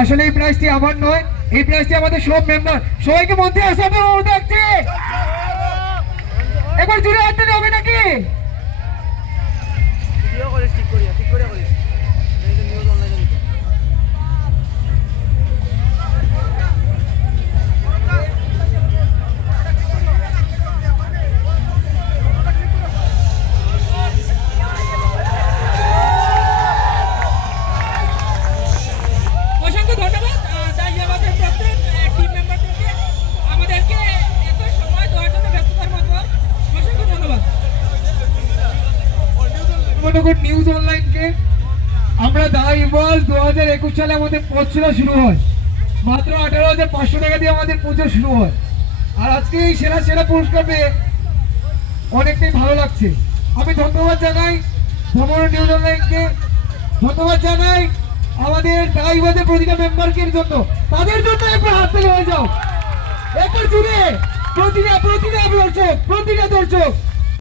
আসলে এই প্রাইজটি আমার নয়, এই প্রাইজটি আমাদের সব মেম্বার। সবাইকে মধ্যে আসাতে অনুরোধ থাকছে, একবার জুড়ে হাতে হবে নাকি? অসংখ্য ধন্যবাদ আমাদের প্রত্যেক টিম মেম্বারদেরকে আমাদেরকে এত সময় দেওয়ার জন্য, ব্যস্ততার মধ্যে অসংখ্য ধন্যবাদ। নিউজ অনলাইনকে আমরা দাই বস 2021 সালে আমাদের পথচলা শুরু হয়, মাত্র 18,500 টাকা দিয়ে আমাদের পুজো শুরু হয়। আর আজকে এই সেরা সেরা পুরস্কার পেয়ে অনেকটাই ভালো লাগছে। আমি ধন্যবাদ জানাই ভ্রমণ নিউজ অনলাইনকে, ধন্যবাদ জানাই আমাদের দাইবাদের প্রতিটা মেম্বারকে জন্য, তাদের জন্য একবার হাততালি হয়ে যাও একবার জুড়ে। প্রতিটা দর্শক